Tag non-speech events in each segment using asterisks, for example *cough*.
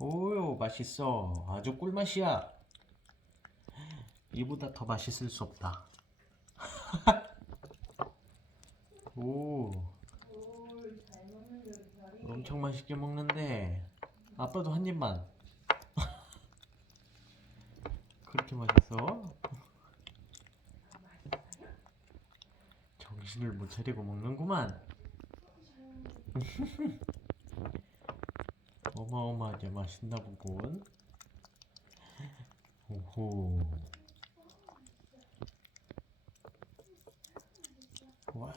오요 맛있어. 아주 꿀맛이야. 이보다 더 맛있을 수 없다. *laughs* 오. 엄청 맛있게 먹는데 아빠도 한 입만. *laughs* 그렇게 맛있어? 정신을 못 차리고 먹는구만 *laughs* 어마어마하게 맛있나 보군 오호. 와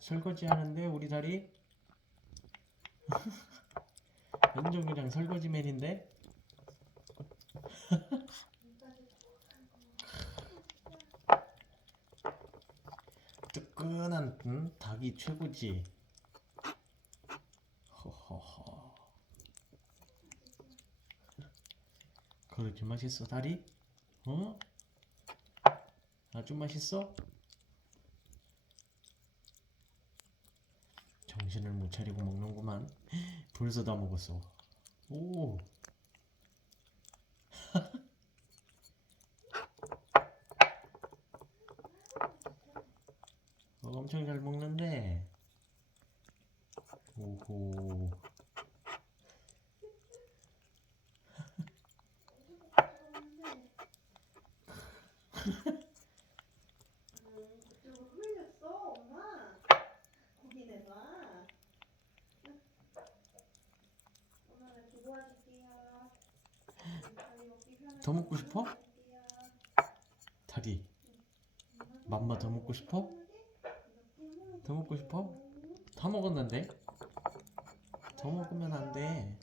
설거지 하는데 우리 다리? *laughs* 완전 그냥 설거지 맨인데? *laughs* 뜨끈한 응? 닭이 최고지 그렇게 맛있어 다리? 어? 아주 맛있어? 정신을 못 차리고 먹는구만 벌써 다 먹었어 오 *laughs* 어, 엄청 잘 먹는데 오호 그쪽으로 흘렸어, 엄마. 거기 내봐. 엄마 나 도와줄게요. 다리 먹기 편하게 더 먹고 싶어? 다리 맘마 더 먹고 싶어? 더 먹고 싶어? 다 먹었는데? 더 먹으면 안 돼.